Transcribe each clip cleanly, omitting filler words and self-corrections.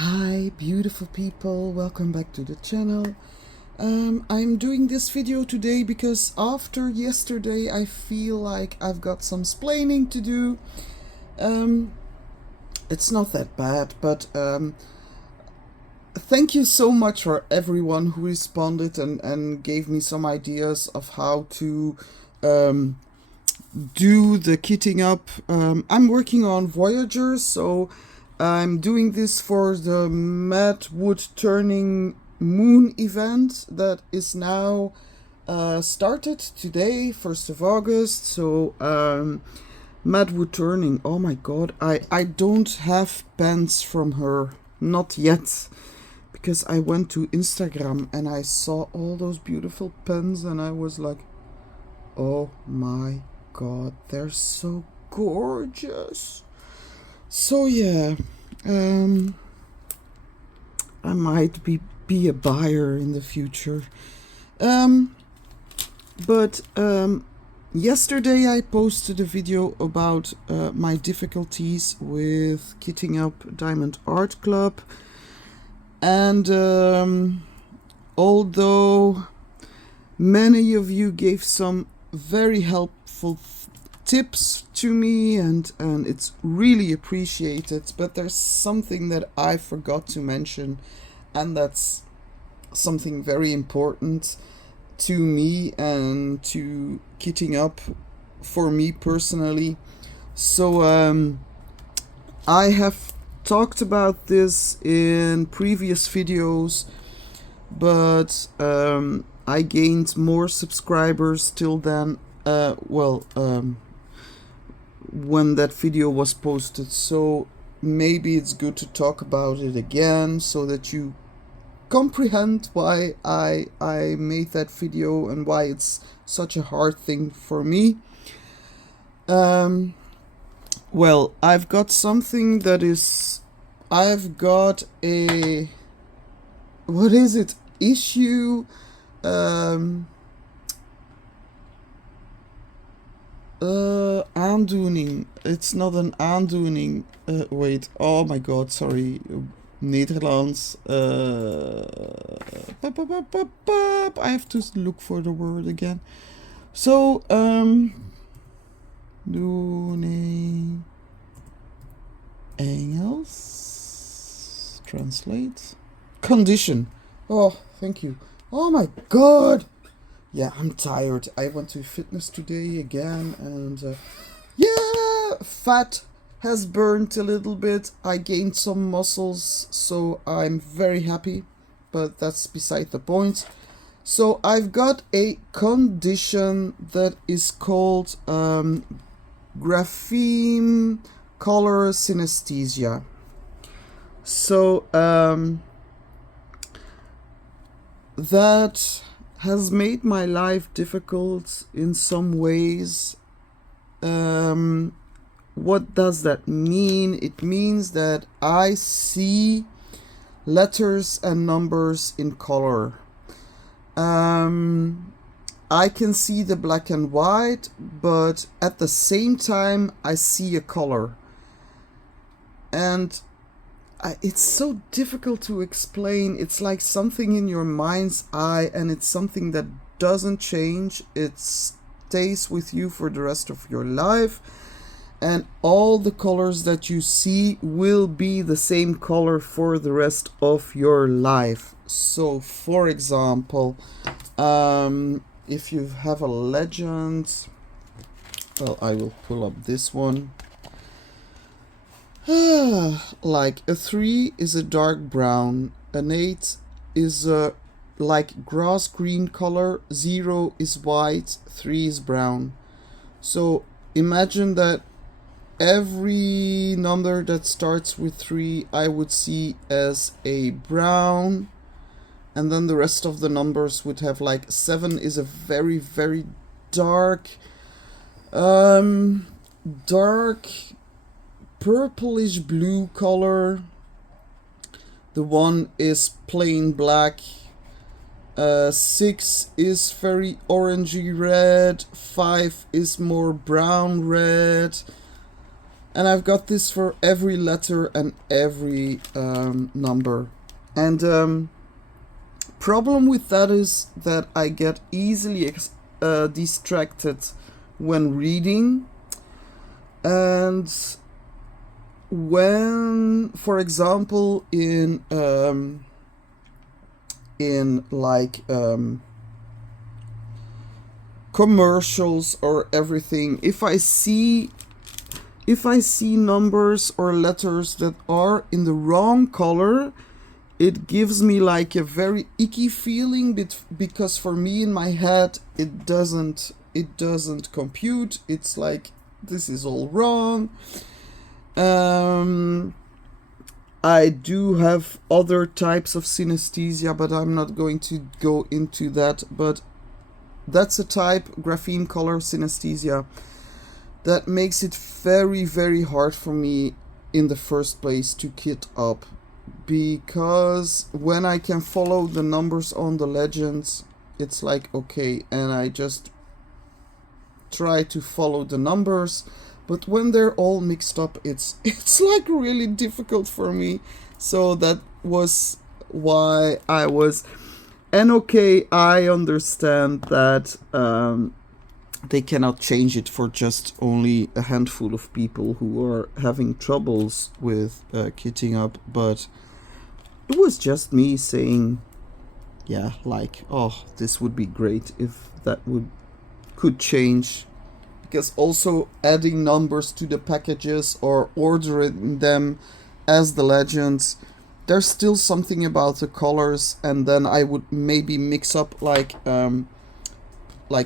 Hi beautiful people, welcome back to the channel. I'm doing this video today because after yesterday I feel like I've got some splaining to do. It's not that bad, but thank you so much for everyone who responded and gave me some ideas of how to do the kitting up. I'm working on Voyagers, so I'm doing this for the Mad Wood Turning Moon event that is now started today, 1st of August. So Mad Wood Turning, oh my god, I don't have pens from her, not yet, because I went to Instagram and I saw all those beautiful pens and I was like, oh my god, they're so gorgeous. So yeah, I might be a buyer in the future. But yesterday I posted a video about my difficulties with kitting up Diamond Art Club, and although many of you gave some very helpful tips to me and it's really appreciated, but there's something that I forgot to mention, and that's something very important to me and to kitting up for me personally. So I have talked about this in previous videos, but I gained more subscribers till then, when that video was posted, so maybe it's good to talk about it again so that you comprehend why I made that video and why it's such a hard thing for me. Well, I've got something that is, I've got a, what is it, issue, aandoening. It's not an aandoening. Wait. Oh my god. Sorry. Nederlands. I have to look for the word again. So, doening. Engels. Translate. Condition. Oh, thank you. Oh my god. Yeah, I'm tired. I went to fitness today again, and yeah, fat has burnt a little bit. I gained some muscles, so I'm very happy, but that's beside the point. So I've got a condition that is called grapheme color synesthesia. So that has made my life difficult in some ways. What does that mean? It means that I see letters and numbers in color. I can see the black and white, but at the same time I see a color. And it's so difficult to explain. It's like something in your mind's eye, and it's something that doesn't change. It stays with you for the rest of your life, and all the colors that you see will be the same color for the rest of your life. So for example, if you have a legend, well, I will pull up this one. Like a 3 is a dark brown, an 8 is a like grass green color, 0 is white, 3 is brown. So imagine that every number that starts with 3 I would see as a brown, and then the rest of the numbers would have, like 7 is a very, very dark, purplish blue color. The 1 is plain black. 6 is very orangey red. 5 is more brown red. And I've got this for every letter and every number. And problem with that is that I get easily distracted when reading. And when, for example, in like commercials or everything, if I see numbers or letters that are in the wrong color, it gives me like a very icky feeling, because for me in my head it doesn't compute. It's like, this is all wrong. I do have other types of synesthesia, but I'm not going to go into that. But that's a type, grapheme color synesthesia, that makes it very, very hard for me in the first place to kit up. Because when I can follow the numbers on the legends, it's like, okay, and I just try to follow the numbers. But when they're all mixed up, it's like really difficult for me. So that was why I was... And okay, I understand that they cannot change it for just only a handful of people who are having troubles with kitting up. But it was just me saying, yeah, like, oh, this would be great if that could change. Because also adding numbers to the packages or ordering them as the legends, there's still something about the colors, and then I would maybe mix up like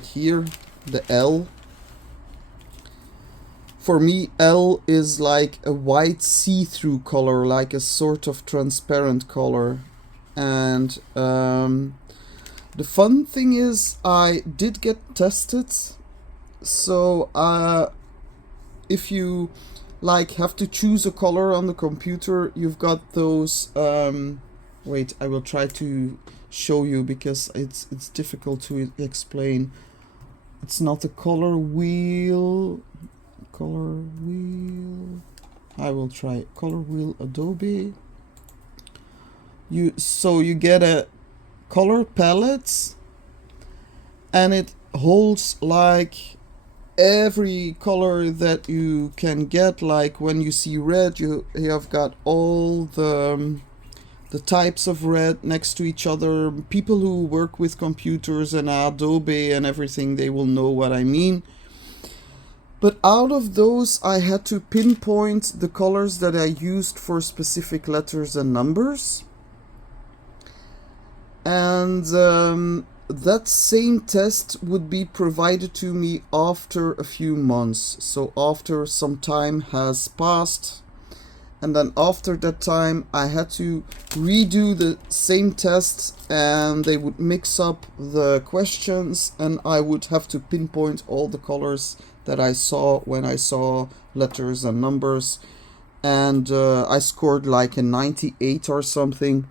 here, the L. For me, L is like a white see-through color, like a sort of transparent color. And the fun thing is, I did get tested. So if you like have to choose a color on the computer, you've got those wait, I will try to show you because it's difficult to explain. It's not a color wheel. I will try color wheel Adobe. You get a color palette, and it holds like every color that you can get. Like when you see red, you have got all the types of red next to each other. People who work with computers and Adobe and everything, they will know what I mean. But out of those, I had to pinpoint the colors that I used for specific letters and numbers. And that same test would be provided to me after a few months. So after some time has passed, and then after that time I had to redo the same tests, and they would mix up the questions, and I would have to pinpoint all the colors that I saw when I saw letters and numbers. And I scored like a 98 or something.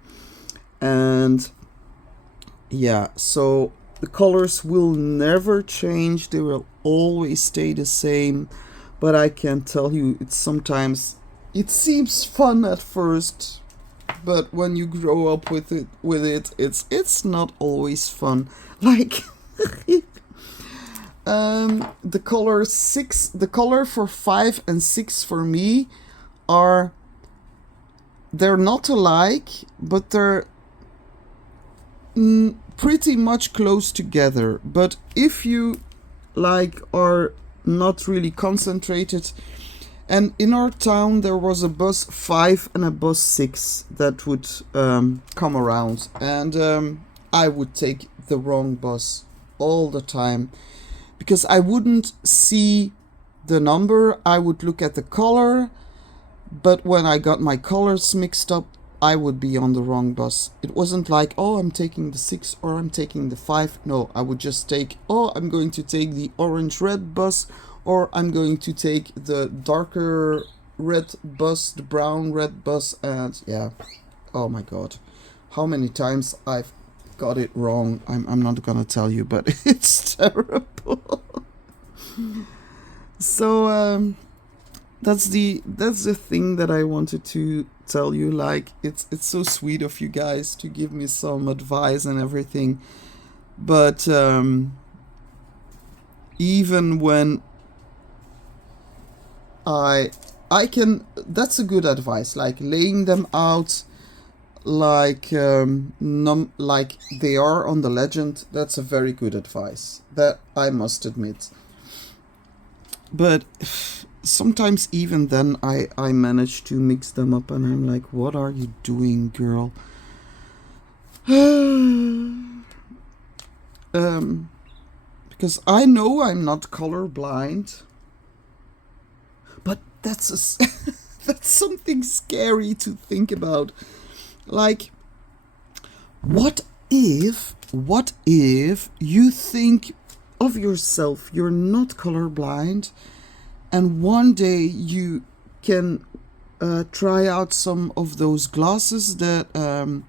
And yeah, so the colors will never change, they will always stay the same. But I can tell you, it seems fun at first, but when you grow up with it, it's not always fun. Like the color for 5 and 6 for me they're not alike, but they're pretty much close together. But if you like are not really concentrated, and in our town there was a bus 5 and a bus 6 that would come around, and I would take the wrong bus all the time, because I wouldn't see the number, I would look at the color, but when I got my colors mixed up, I would be on the wrong bus. It wasn't like, oh, I'm taking the 6 or I'm taking the 5. No, I would just take, oh, I'm going to take the orange-red bus, or I'm going to take the darker red bus, the brown-red bus, and yeah, oh my god. How many times I've got it wrong, I'm not gonna tell you, but it's terrible. So, that's the thing that I wanted to tell you. Like, it's so sweet of you guys to give me some advice and everything, but even when I I can, that's a good advice, like laying them out like like they are on the legend. That's a very good advice, that I must admit. But sometimes even then I manage to mix them up and I'm like, what are you doing, girl? Because I know I'm not colorblind, but that's that's something scary to think about. Like, what if you think of yourself, you're not colorblind, and one day you can try out some of those glasses that are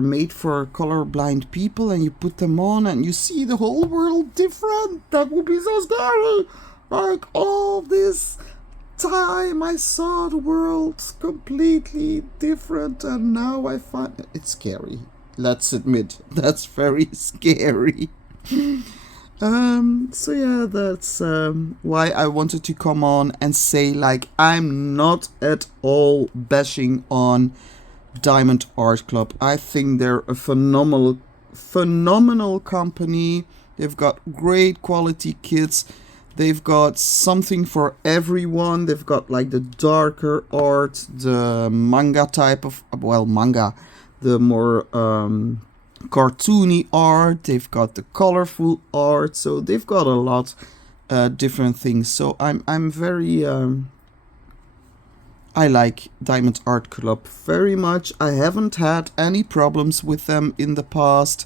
made for colorblind people, and you put them on and you see the whole world different. That would be so scary. Like, all this time I saw the world completely different, and now I find it's scary. Let's admit, that's very scary. So yeah, that's why I wanted to come on and say, like, I'm not at all bashing on Diamond Art Club. I think they're a phenomenal company. They've got great quality kits. They've got something for everyone. They've got like the darker art, the manga type of, well, manga, the more cartoony art. They've got the colorful art. So they've got a lot different things. So I'm very I like Diamond Art Club very much. I haven't had any problems with them in the past.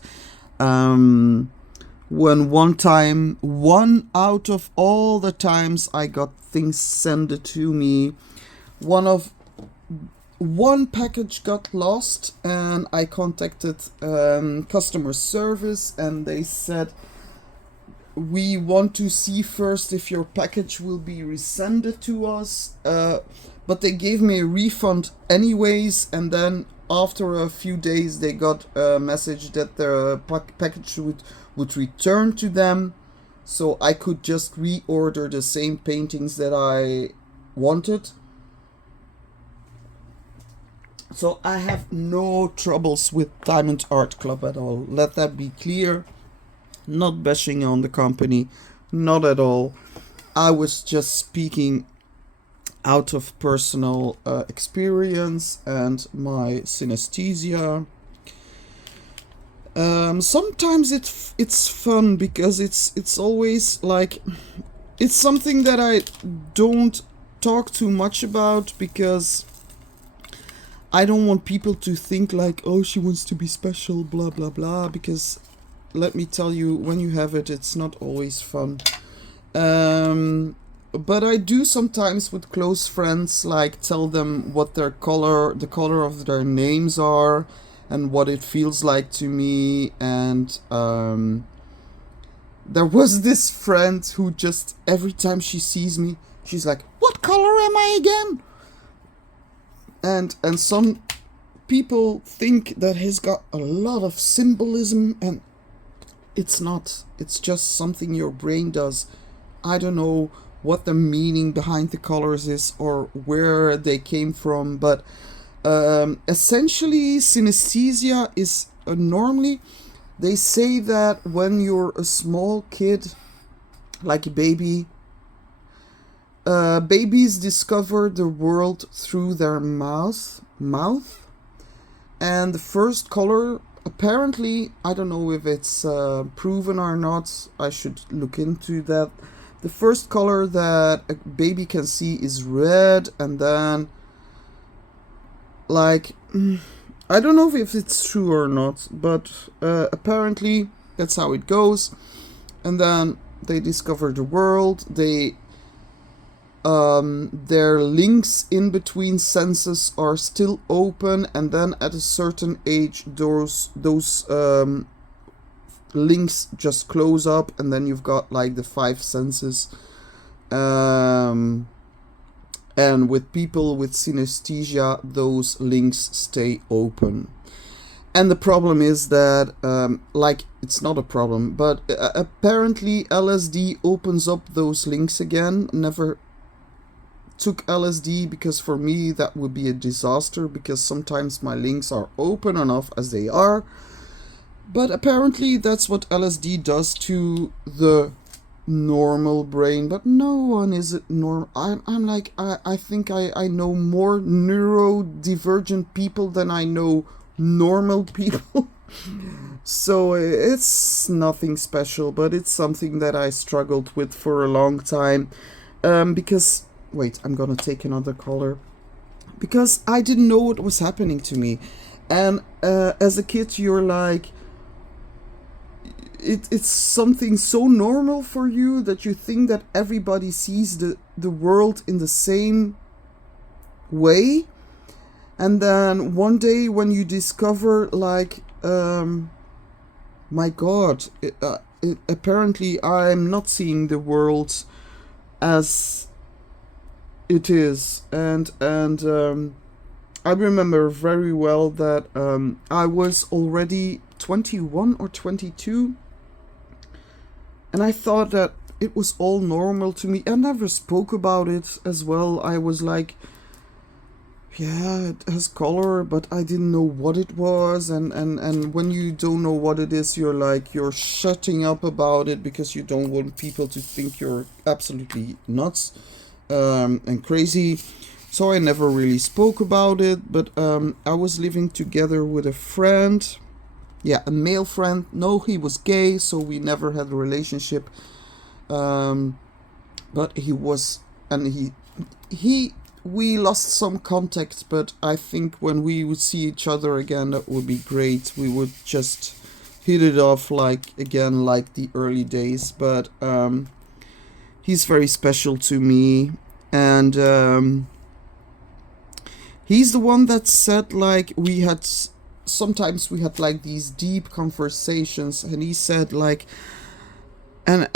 When one out of all the times I got things sent to me, one package got lost, and I contacted customer service, and they said, we want to see first if your package will be resended to us, but they gave me a refund anyways, and then after a few days they got a message that the package would return to them, so I could just reorder the same paintings that I wanted. So I have no troubles with Diamond Art Club at all. Let that be clear. Not bashing on the company, not at all. I was just speaking out of personal experience and my synesthesia. Sometimes it's fun because it's always like, it's something that I don't talk too much about, because I don't want people to think like, oh, she wants to be special, blah blah blah, because let me tell you, when you have it, it's not always fun. But I do sometimes with close friends, like, tell them what the color of their names are, and what it feels like to me. And there was this friend who just, every time she sees me, she's like, what color am I again? And some people think that he's got a lot of symbolism, and it's not. It's just something your brain does. I don't know what the meaning behind the colors is or where they came from, but essentially synesthesia is normally, they say that when you're a small kid, like a baby, babies discover the world through their mouth, and the first color, apparently, I don't know if it's proven or not, I should look into that. The first color that a baby can see is red, and then, like, I don't know if it's true or not, but apparently that's how it goes. And then they discover the world. Their links in between senses are still open, and then at a certain age those links just close up, and then you've got like the five senses Um, and with people with synesthesia, those links stay open. And the problem is that, like, it's not a problem, but apparently LSD opens up those links again. Never took LSD because for me that would be a disaster, because sometimes my links are open enough as they are. But apparently that's what LSD does to the normal brain, but no one is it normal. I'm like, I think I know more neurodivergent people than I know normal people. So it's nothing special, but it's something that I struggled with for a long time. Because, wait, I'm gonna take another color. Because I didn't know what was happening to me. And as a kid, you're like, it's something so normal for you that you think that everybody sees the world in the same way. And then one day when you discover, like, my God, apparently I'm not seeing the world as it is. And I remember very well that I was already 21 or 22. And I thought that it was all normal to me. I never spoke about it as well. I was like, yeah, it has color, but I didn't know what it was. And when you don't know what it is, you're like, you're shutting up about it because you don't want people to think you're absolutely nuts and crazy. So I never really spoke about it, but I was living together with a friend. Yeah, a male friend. No, he was gay, so we never had a relationship. But he was, and we lost some contact, but I think when we would see each other again, that would be great. We would just hit it off like the early days. But he's very special to me, and he's the one that said, like, sometimes we had like these deep conversations, and he said, like, and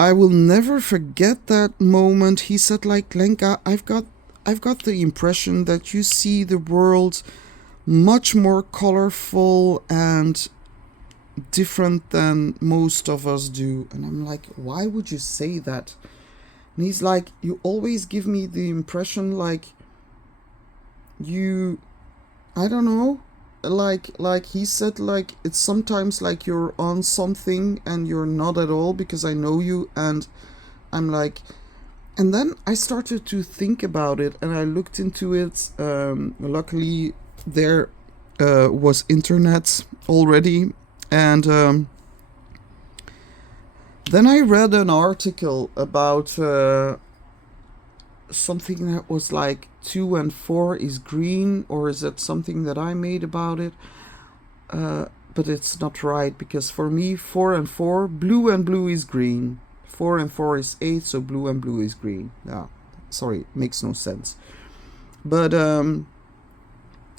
I will never forget that moment. He said, like, Lenka, I've got the impression that you see the world much more colorful and different than most of us do. And I'm like, why would you say that? And he's like, you always give me the impression like you, I don't know, like he said, like, it's sometimes like you're on something and you're not at all, because I know you. And I'm like, and then I started to think about it, and I looked into it. Luckily there was internet already, and then I read an article about something that was like 2 and 4 is green, or is that something that I made about it? But it's not right, because for me 4 and 4, blue and blue is green. 4 and 4 is 8, so blue and blue is green. Yeah, sorry, makes no sense. But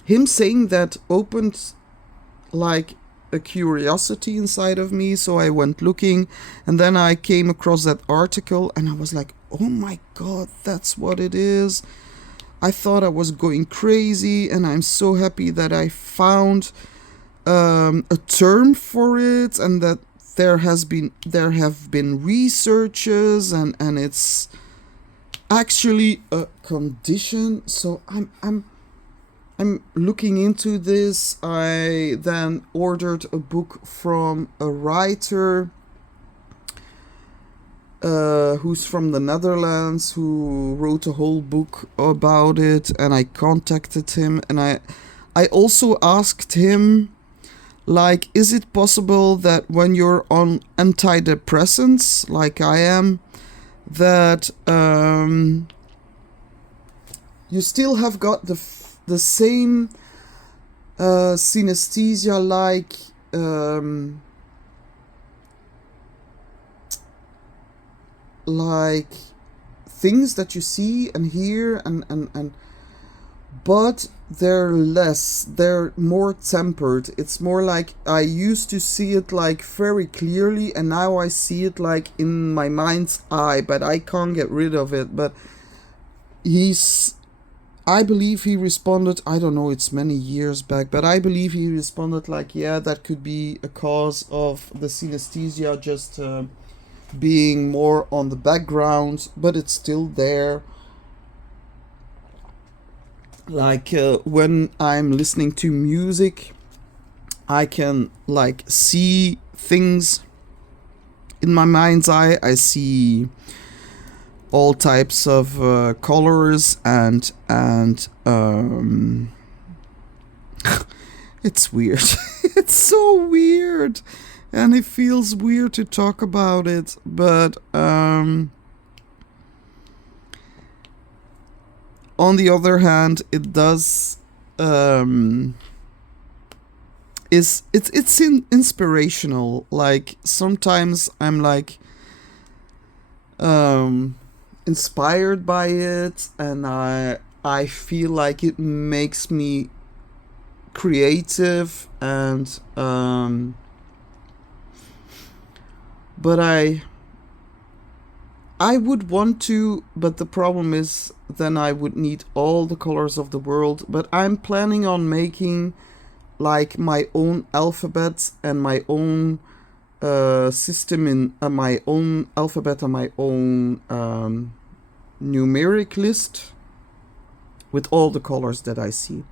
him saying that opened like a curiosity inside of me, so I went looking, and then I came across that article, and I was like, oh my God, that's what it is. I thought I was going crazy, and I'm so happy that I found a term for it, and that there have been researches, and it's actually a condition. So I'm looking into this. I then ordered a book from a writer who's from the Netherlands, who wrote a whole book about it, and I contacted him, and I also asked him, like, is it possible that when you're on antidepressants, like I am, that you still have got the same synesthesia, like things that you see and hear, and but they're more tempered. It's more like I used to see it like very clearly, and now I see it like in my mind's eye, but I can't get rid of it. But I believe he responded, I don't know, it's many years back, but I believe he responded like, yeah, that could be a cause of the synesthesia just being more on the background, but it's still there. Like when I'm listening to music, I can like see things in my mind's eye. I see all types of colors and it's weird. It's so weird, and it feels weird to talk about it, but on the other hand, it does it's inspirational. Like sometimes I'm like inspired by it, and I feel like it makes me creative, and but I would want to, but the problem is then I would need all the colors of the world. But I'm planning on making like my own alphabet and my own system in my own alphabet and my own numeric list with all the colors that I see.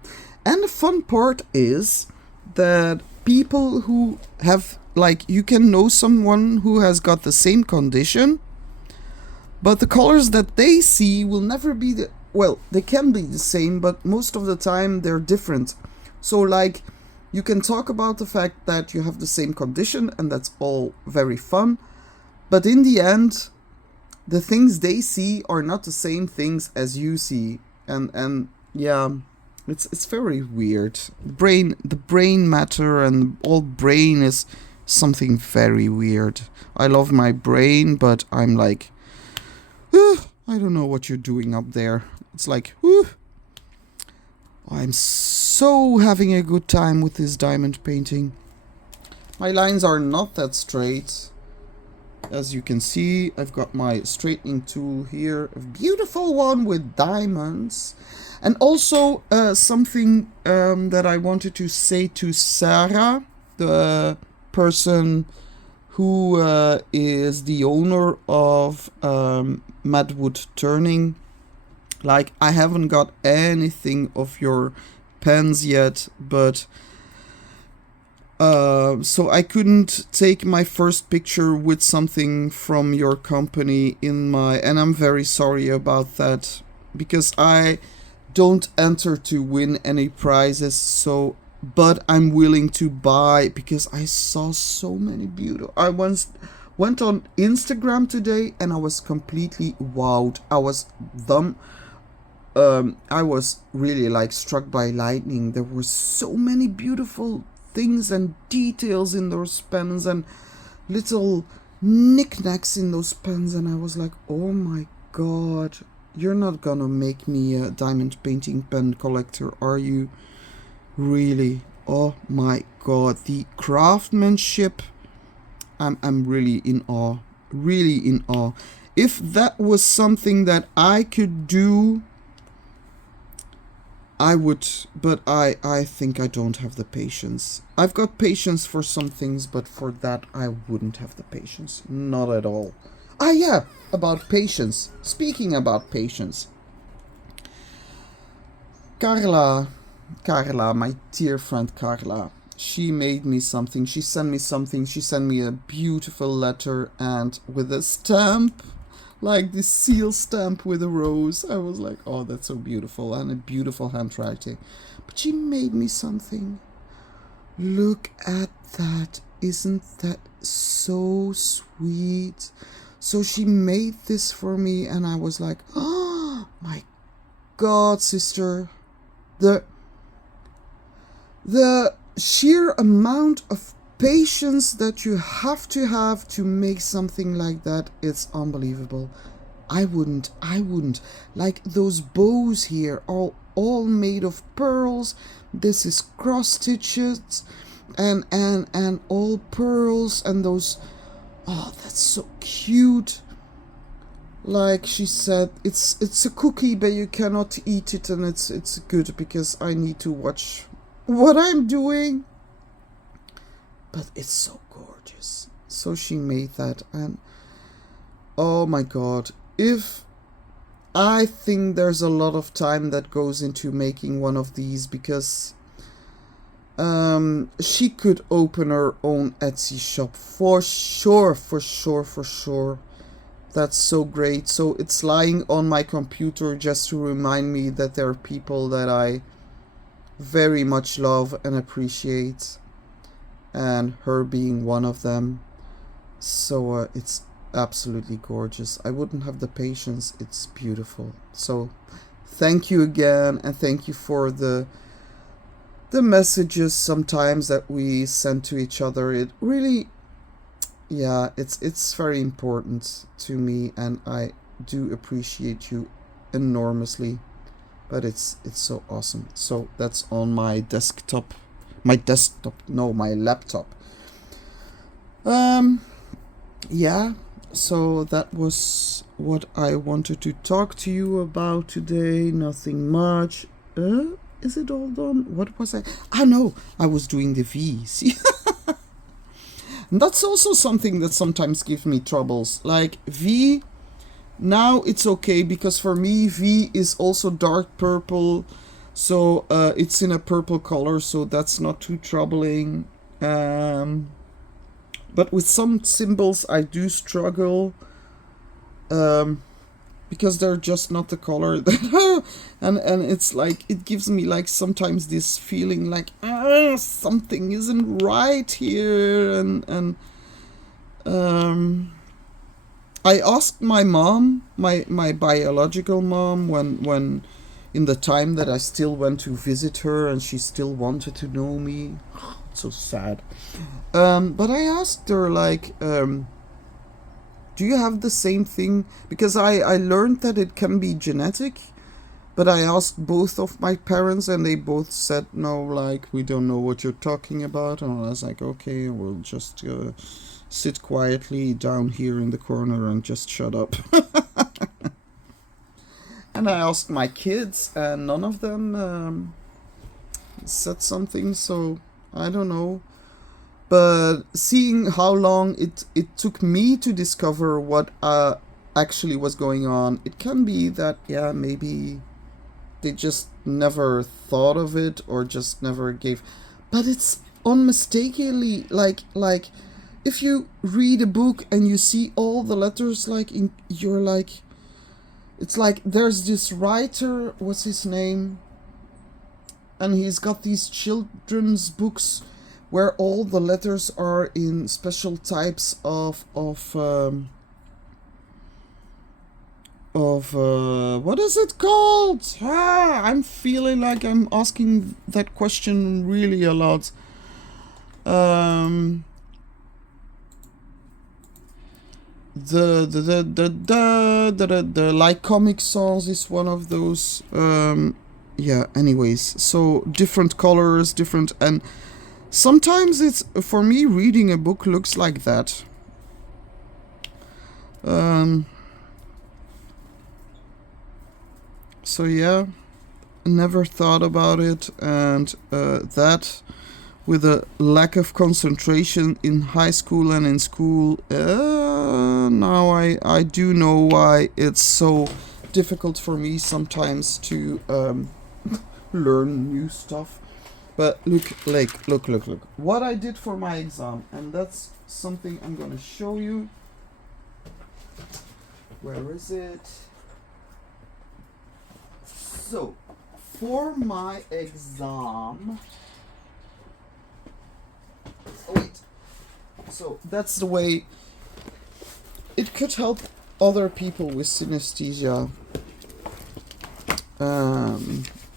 And the fun part is that people who have, like, you can know someone who has got the same condition, but the colors that they see will never be well, they can be the same, but most of the time they're different. So, like, you can talk about the fact that you have the same condition, and that's all very fun, but in the end, the things they see are not the same things as you see, and yeah, it's very weird. The brain matter and all brain is something very weird. I love my brain, but I'm like, I don't know what you're doing up there. It's like, I'm so having a good time with this diamond painting. My lines are not that straight. As you can see, I've got my straightening tool here, a beautiful one with diamonds. And also something that I wanted to say to Sarah, the person who is the owner of Madwood Turning. Like, I haven't got anything of your pens yet, but so I couldn't take my first picture with something from your company in my, and I'm very sorry about that, because I don't enter to win any prizes, so, but I'm willing to buy, because I saw so many beautiful, I once went on Instagram today and I was completely wowed. I was I was really like struck by lightning. There were so many beautiful things and details in those pens and little knickknacks in those pens, and I was like, oh my god, you're not gonna make me a diamond painting pen collector, are you? Really? Oh my god, the craftsmanship, I'm really in awe. Really in awe. If that was something that I could do, I would, but I think I don't have the patience. I've got patience for some things, but for that I wouldn't have the patience. Not at all. Ah yeah, about patience. Speaking about patience. Carla, my dear friend Carla, she made me something. She sent me something. She sent me a beautiful letter, and with a stamp, like this seal stamp with a rose. I was like, oh, that's so beautiful, and a beautiful handwriting. But she made me something. Look at that. Isn't that so sweet? So she made this for me, and I was like, oh my god, sister. The sheer amount of patience that you have to make something like that, it's unbelievable. I wouldn't. Like those bows here, all made of pearls. This is cross stitches and all pearls, and those, oh, that's so cute. Like she said, it's a cookie, but you cannot eat it, and it's good because I need to watch what I'm doing. But it's so gorgeous. So she made that, and oh my god, if I think there's a lot of time that goes into making one of these, because she could open her own Etsy shop for sure, for sure, for sure. That's so great. So it's lying on my computer just to remind me that there are people that I very much love and appreciate, and her being one of them. So it's absolutely gorgeous. I wouldn't have the patience. It's beautiful. So thank you again, and thank you for the messages sometimes that we send to each other. It really, yeah, it's very important to me, and I do appreciate you enormously. But it's so awesome. So that's on my desktop. No, my laptop. Yeah, so that was what I wanted to talk to you about today. Nothing much. Is it all done? What was I? Ah, no, I was doing the V. See? And that's also something that sometimes gives me troubles. Like V, now it's okay, because for me V is also dark purple. So it's in a purple color, so that's not too troubling. But with some symbols I do struggle, because they're just not the color that and it's like, it gives me like sometimes this feeling like something isn't right here, and I asked my mom, my biological mom, when in the time that I still went to visit her and she still wanted to know me. So sad. But I asked her, like, do you have the same thing? Because I learned that it can be genetic, but I asked both of my parents, and they both said no, like, we don't know what you're talking about. And I was like, okay, we'll just sit quietly down here in the corner and just shut up. And I asked my kids, and none of them said something, so I don't know. But seeing how long it took me to discover what actually was going on, it can be that, yeah, maybe they just never thought of it, or just never gave. But it's unmistakably like if you read a book and you see all the letters, like, you're like, it's like there's this writer, what's his name? And he's got these children's books where all the letters are in special types of what is it called? I'm feeling like I'm asking that question really a lot. The like Comic Sans is one of those. Yeah, anyways, so different colors, different, and sometimes it's, for me, reading a book looks like that. So yeah, never thought about it, and that, with a lack of concentration in high school and in school, now I do know why it's so difficult for me sometimes to learn new stuff. But look, what I did for my exam, and that's something I'm gonna show you. Where is it? So, for my exam, oh wait, so that's the way it could help other people with synesthesia.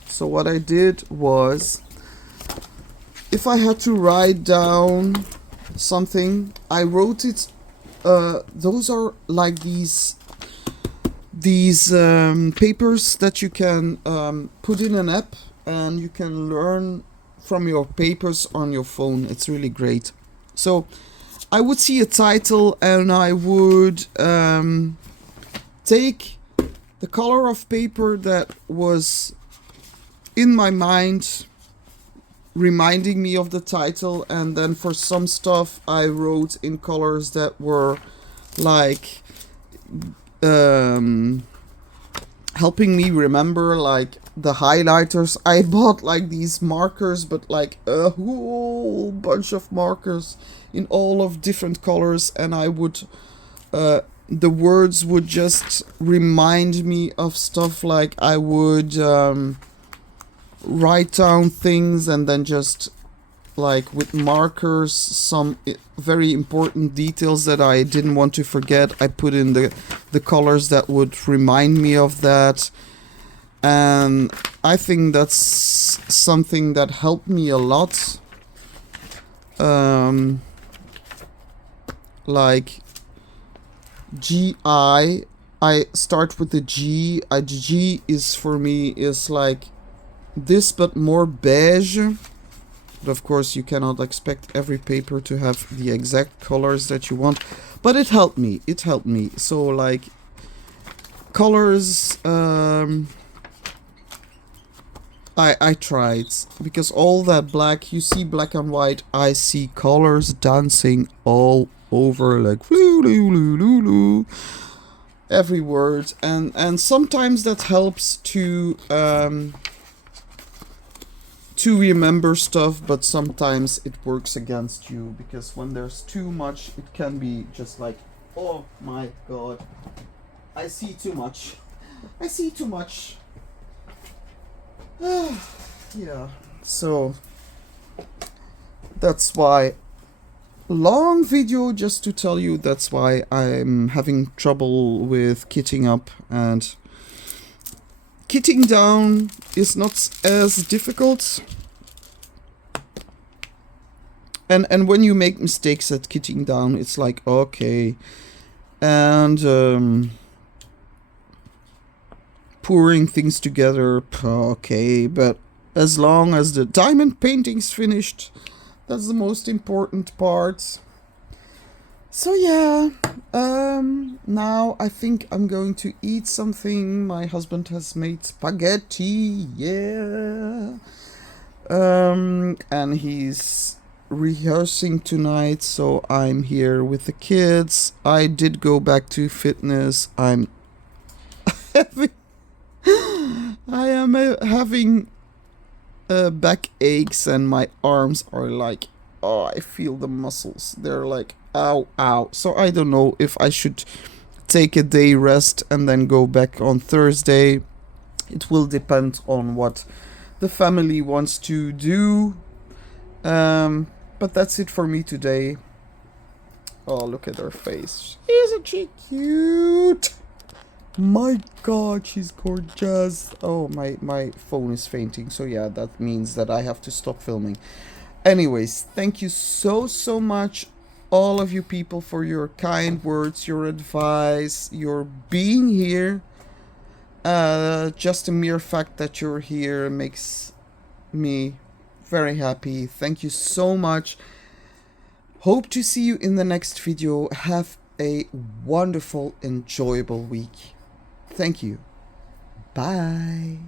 So what I did was, if I had to write down something, I wrote it. Those are like these these papers that you can put in an app, and you can learn from your papers on your phone. It's really great. So I would see a title and I would take the color of paper that was in my mind, reminding me of the title, and then for some stuff I wrote in colors that were like helping me remember, like the highlighters. I bought like these markers, but like a whole bunch of markers in all of different colors, and I would the words would just remind me of stuff. Like I would write down things, and then just like with markers some very important details that I didn't want to forget, I put in the colors that would remind me of that. And I think that's something that helped me a lot. Like GI, I start with the G. G is for me is like this but more beige. But of course you cannot expect every paper to have the exact colors that you want. But it helped me. It helped me. So like colors, I tried, because all that black, you see black and white, I see colors dancing all over, like flu loo loo loo loo, every word, and sometimes that helps to remember stuff, but sometimes it works against you, because when there's too much, it can be just like, oh my god, I see too much. I see too much. Yeah, so that's why, long video just to tell you, that's why I'm having trouble with kitting up, and kitting down is not as difficult. And when you make mistakes at kitting down, it's like, okay. And pouring things together, okay, but as long as the diamond painting's finished, that's the most important part. So yeah, now I think I'm going to eat something. My husband has made spaghetti, yeah. And he's rehearsing tonight, so I'm here with the kids. I did go back to fitness. I'm having I am having back aches, and my arms are like, oh, I feel the muscles. They're like, ow, ow. So I don't know if I should take a day rest and then go back on Thursday. It will depend on what the family wants to do. But that's it for me today. Oh, look at her face. Isn't she cute? My god, she's gorgeous. Oh, my phone is fainting. So yeah, that means that I have to stop filming. Anyways, thank you so much, all of you people, for your kind words, your advice, your being here. Just the mere fact that you're here makes me very happy. Thank you so much. Hope to see you in the next video. Have a wonderful, enjoyable week. Thank you. Bye.